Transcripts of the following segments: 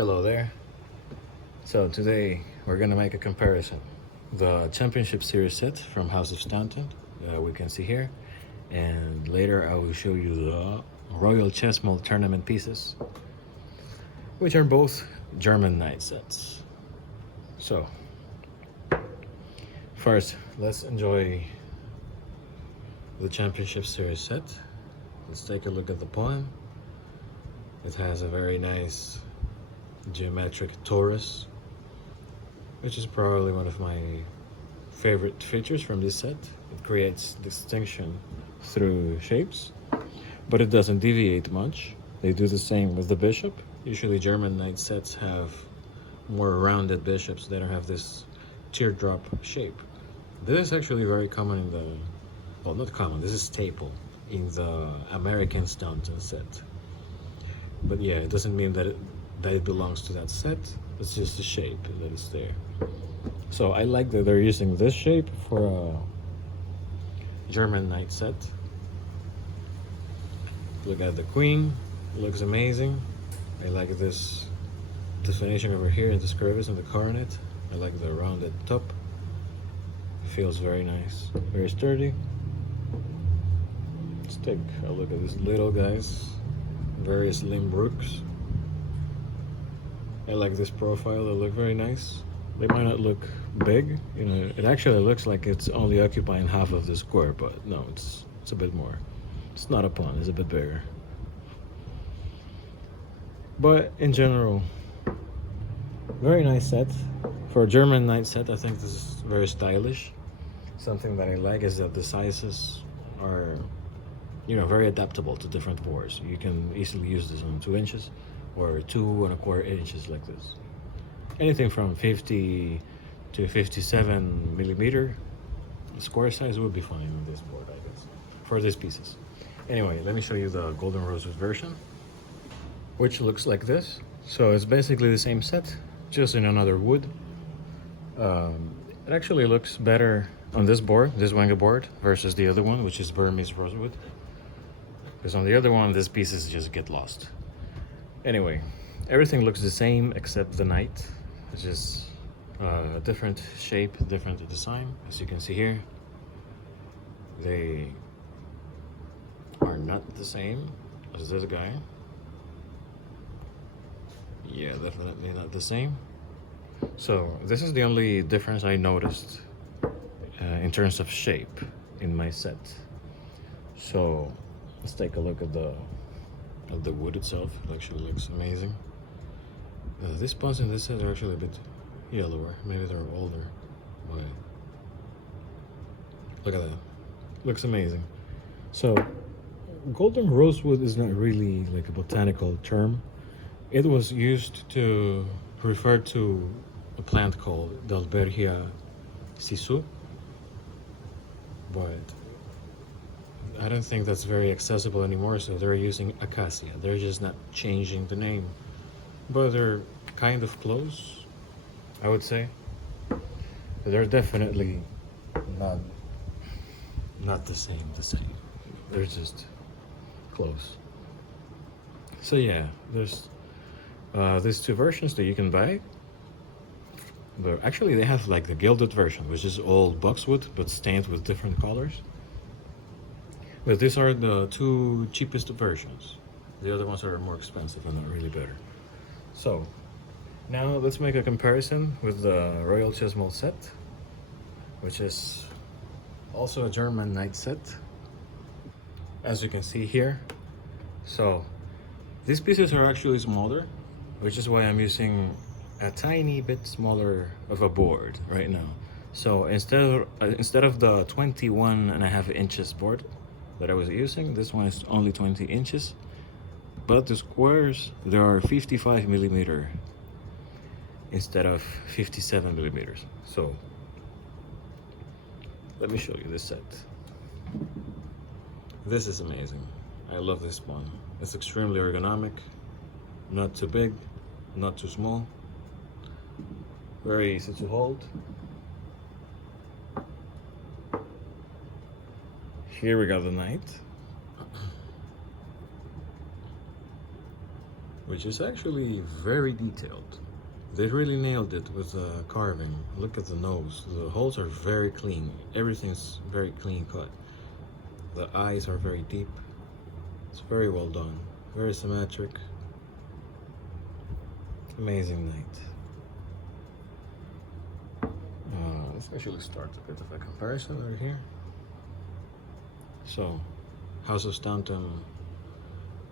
Hello there. So today we're gonna make a comparison. The Championship Series set from House of Staunton, we can see here, and later I will show you the Royal Chess Mold Tournament pieces, which are both German Knight sets. So first, let's enjoy the Championship Series set. Let's take a look at the pawn. It has a very nice geometric torus, which is probably one of my favorite features from this set. It creates distinction through shapes, but it doesn't deviate much. They do the same with the bishop. Usually German Knight sets have more rounded bishops. They don't have this teardrop shape. This is actually very common in the, well, not common, this is staple in the American Staunton set. But yeah, it doesn't mean that it belongs to that set. It's just the shape that is there. So I like that they're using this shape for a German Knight set. Look at the queen, looks amazing. I like this definition over here in this crevice and the coronet. I like the rounded top. Feels very nice, very sturdy. Let's take a look at these little guys, very slim brooks. I like this profile, they look very nice. They might not look big, you know, it actually looks like it's only occupying half of the square, but no, it's a bit more. It's not a pawn, it's a bit bigger. But in general, very nice set. For a German Knight set, I think this is very stylish. Something that I like is that the sizes are, you know, very adaptable to different boards. You can easily use this on 2 inches or 2¼ inches like this. Anything from 50 to 57 millimeter square size would be fine on this board, I guess, for these pieces. Anyway, let me show you the Golden Rosewood version, which looks like this. So it's basically the same set, just in another wood. It actually looks better on this board, this Wenge board, versus the other one, which is Burmese rosewood. Because on the other one, these pieces just get lost. Anyway, everything looks the same except the knight. It's just a different shape, different design. As you can see here, they are not the same as this guy. Yeah, definitely not the same. So this is the only difference I noticed in terms of shape in my set. So let's take a look at the wood itself. It actually looks amazing. These pawns in this set are actually a bit yellower. Maybe they're older. But look at that. Looks amazing. So golden rosewood is not really like a botanical term. It was used to refer to a plant called Dalbergia sisu, but I don't think that's very accessible anymore, so they're using acacia. They're just not changing the name, but they're kind of close, I would say. They're definitely not the same. They're just close. So yeah, there's these 2 versions that you can buy. But actually they have like the gilded version, which is all boxwood but stained with different colors. But these are the 2 cheapest versions. The other ones are more expensive and not really better. So now let's make a comparison with the Royal Chess Mold set, which is also a German Knight set, as you can see here. So these pieces are actually smaller, which is why I'm using a tiny bit smaller of a board right now. So instead of the 21½ inches board that I was using, this one is only 20 inches. But the squares, there are 55 millimeter instead of 57 millimeters. So let me show you this set. This is amazing. I love this pawn. It's extremely ergonomic, not too big, not too small, very easy to hold. Here we got the knight. which is actually very detailed. They really nailed it with the carving. Look at the nose. The holes are very clean. Everything's very clean cut. The eyes are very deep. It's very well done. Very symmetric. Amazing night. Let's actually start a bit of a comparison over here. So, House of Staunton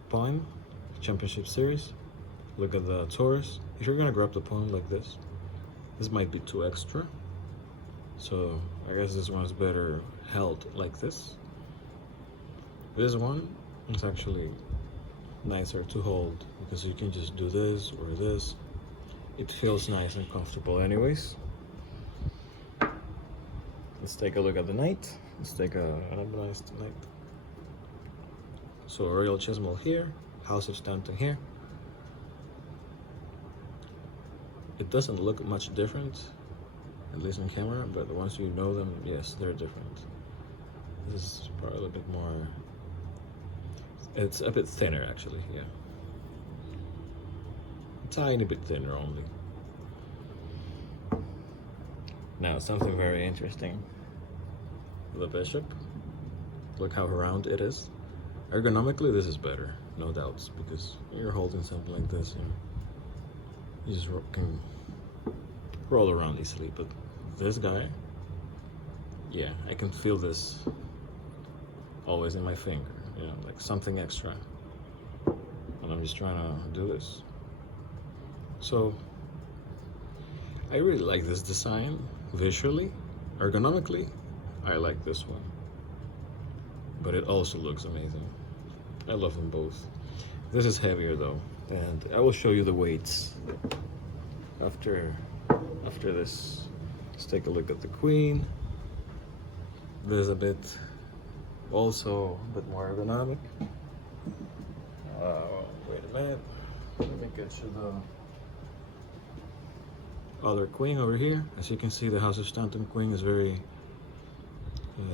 Pine Championship Series. Look at the Taurus. If you're gonna grab the pawn like this might be too extra. So I guess this one's better held like this. This one is actually nicer to hold because you can just do this or this. It feels nice and comfortable anyways. Let's take a look at the knight. Let's take an organized knight. So Royal Chismel here, House of Staunton here. It doesn't look much different, at least in camera, but once you know them, yes, they're different. This is probably a little bit more, it's a bit thinner actually, yeah. A tiny bit thinner only. Now, something very interesting. The bishop. Look how round it is. Ergonomically, this is better, no doubts, because you're holding something like this, you just can roll around easily. But this guy, yeah, I can feel this always in my finger, like something extra. And I'm just trying to do this. So, I really like this design visually. Ergonomically, I like this one. But it also looks amazing. I love them both. This is heavier though, and I will show you the weights after this. Let's take a look at the queen. There's a bit, also a bit more ergonomic. Wait a minute. Let me get you the other queen over here. As you can see, the House of Staunton queen is very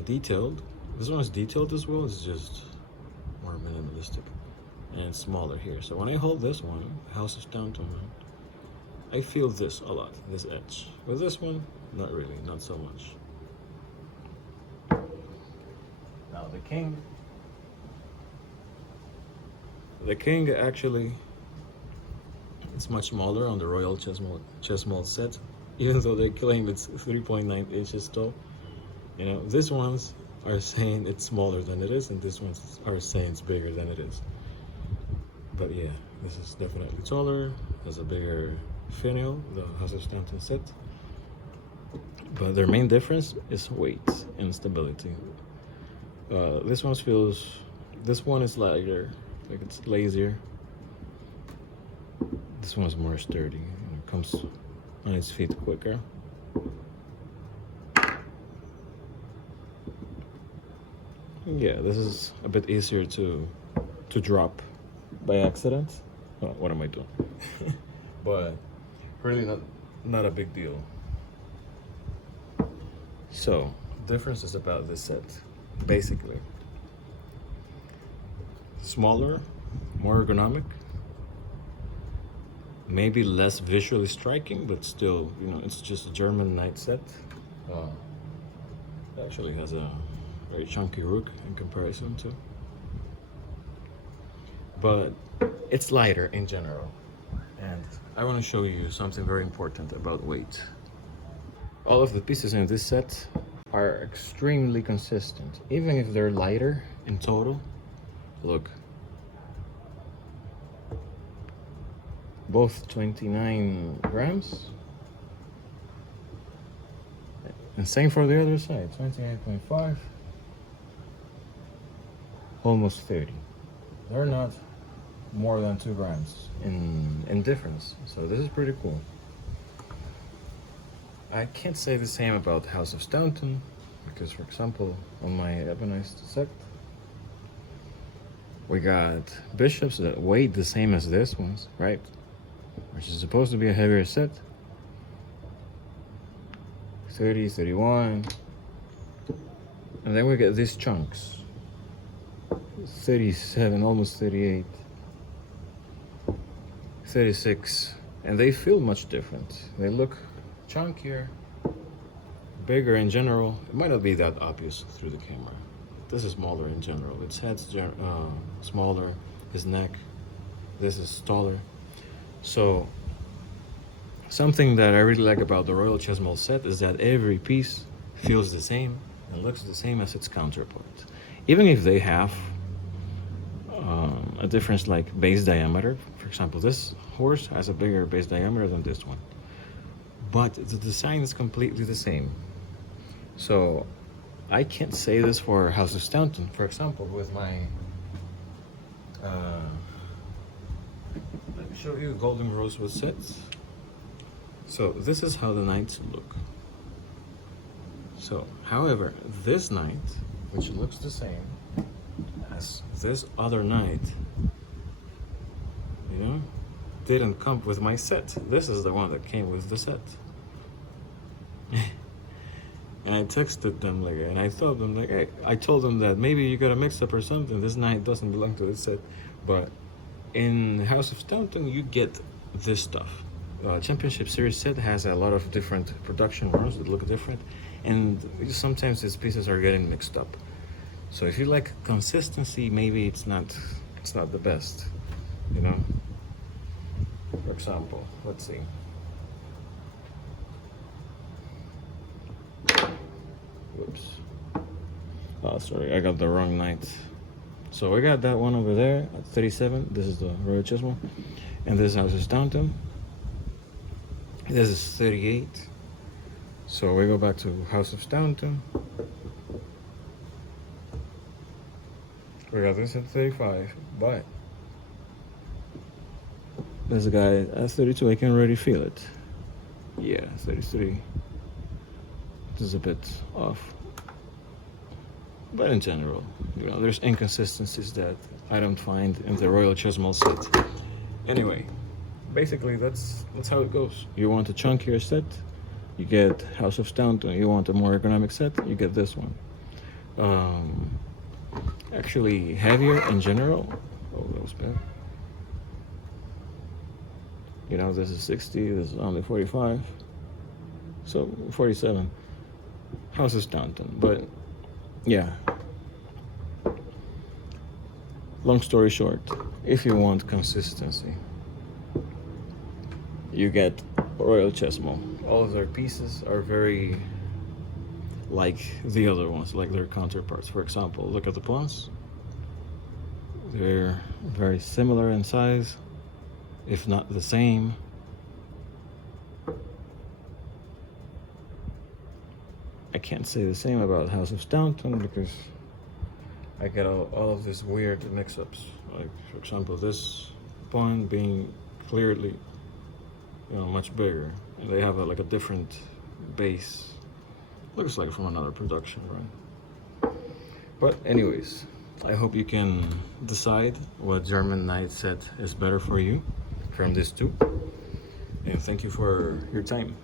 detailed. This one is detailed as well. It's just more minimalistic, and it's smaller here. So when I hold this one, House of Staunton, I feel this a lot, this edge. With this one, not really, not so much. Now the king. The king actually, it's much smaller on the Royal Chessmold set, even though they claim it's 3.9 inches tall. These ones are saying it's smaller than it is, and these ones are saying it's bigger than it is. But yeah, this is definitely taller, has a bigger finial, the House of Staunton set. But their main difference is weight and stability. This one is lighter, like it's lazier. This one is more sturdy, it comes on its feet quicker. Yeah, this is a bit easier to drop by accident. Oh, what am I doing? But really not a big deal. So, difference is about this set, basically. Smaller, more ergonomic, maybe less visually striking, but still, it's just a German knight set. It actually has a very chunky rook in comparison to, but it's lighter in general. And I want to show you something very important about weight. All of the pieces in this set are extremely consistent, even if they're lighter in total. Look, both 29 grams, and same for the other side, 28.5. Almost 30. They're not more than 2 grams in difference. So this is pretty cool. I can't say the same about House of Staunton, because for example, on my ebonized set, we got bishops that weigh the same as this ones, right? Which is supposed to be a heavier set. 30, 31. And then we get these chunks. 37, almost 38. 36, and they feel much different. They look chunkier, bigger in general. It might not be that obvious through the camera. This is smaller in general. Its head's smaller, his neck. This is taller. So something that I really like about the Royal Chessmall set is that every piece feels the same and looks the same as its counterpart. Even if they have a difference like base diameter. For example, this horse has a bigger base diameter than this one. But the design is completely the same. So I can't say this for House of Staunton. For example, with my let me show you Golden Rosewood sets. So this is how the knights look. So, however, this knight, which looks the same as this other knight, you know, didn't come with my set. This is the one that came with the set. And I texted them like, and I told them like, hey, I told them that maybe you got a mix up or something. This knight doesn't belong to this set, but in House of Staunton you get this stuff. Championship Series set has a lot of different production runs that look different, and sometimes these pieces are getting mixed up. So if you like consistency, maybe it's not the best, you know. For example, let's see. Whoops. Oh, sorry, I got the wrong knight. So we got that one over there at 37. This is the Royal Chessmall, and this House of Staunton. This is 38. So we go back to House of Staunton. We got this at 35, but there's a guy at 32. I can already feel it. Yeah, 33. This is a bit off. But in general, you know, there's inconsistencies that I don't find in the Royal Chessmall set. Anyway, basically that's how it goes. You want a chunkier set, you get House of Staunton. You want a more ergonomic set, you get this one. Actually heavier in general. Oh, that was bad. You know, this is 60, this is only 45. So 47. House of Staunton. But yeah. Long story short, if you want consistency, you get Royal Chessmall. All of their pieces are very like the other ones, like their counterparts. For example, look at the pawns. They're very similar in size, if not the same. I can't say the same about House of Staunton because I get all of these weird mix-ups. Like, for example, this pawn being clearly, you know, much bigger, and they have like a different base. Looks like from another production run. But anyways, I hope you can decide what German knight set is better for you from these two. And thank you for your time.